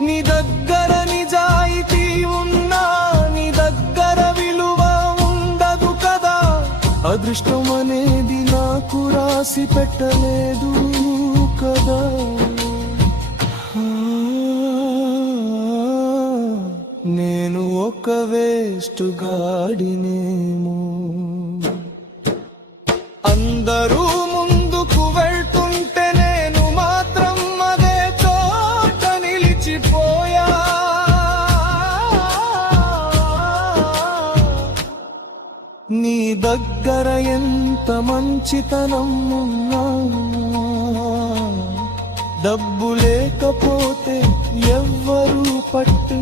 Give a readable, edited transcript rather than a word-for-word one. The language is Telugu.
నీ దగ్గర నిజాయితీ ఉన్నా నీ దగ్గర విలువ ఉండదు కదా. అదృష్టం అనేది నాకు రాసి పెట్టలేదు కదా. నేను ఒక వేస్ట్ గాడినేమో. అందరూ ముందుకు వెళ్తుంటే నేను మాత్రం అదే చోట నిలిచిపోయా. నీ దగ్గర ఎంత మంచితనం ఉన్నా డబ్బు లేకపోతే ఎవ్వరూ పట్టించుకోరువా.